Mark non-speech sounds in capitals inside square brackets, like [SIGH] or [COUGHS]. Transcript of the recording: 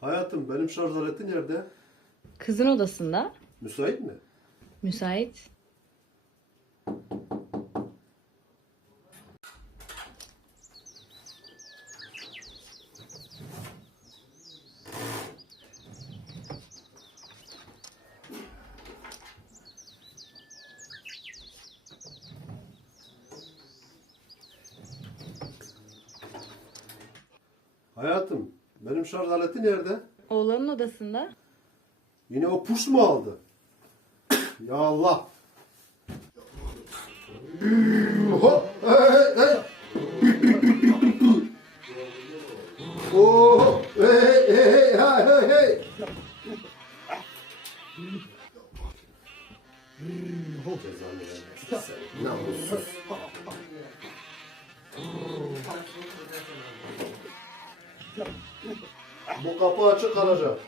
Hayatım benim şarj aleti nerede? Kızın odasında. Müsait mi? Müsait. Hayatım benim şarj aleti nerede? Oğlanın odasında. Yine o push mu aldı? [COUGHS] ya Allah. Hop, hey, hey. Hey, [COUGHS] hey, hey, namussuz. Bu kapı açık kalacak.